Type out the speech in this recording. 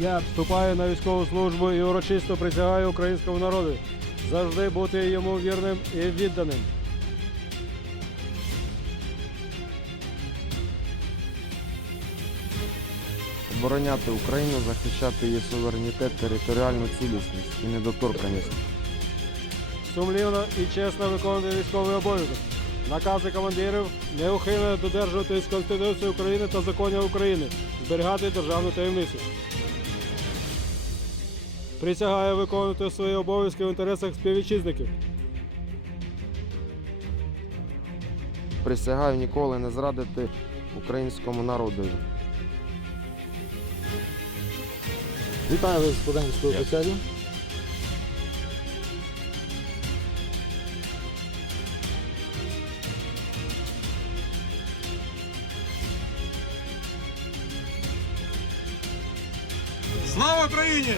Я вступаю на військову службу і урочисто присягаю українському народу завжди бути йому вірним і відданим. Обороняти Україну, захищати її суверенітет, територіальну цілісність і недоторканність. Сумлівно і чесно виконувати військовий обов'язок. Накази командирів неухильно додержуватись Конституції України та законів України, зберігати державну таємницю. Присягаю виконувати свої обов'язки в інтересах співвітчизників. Присягаю ніколи не зрадити українському народу. Вітаю вас з Поденською присяді. Слава Україні!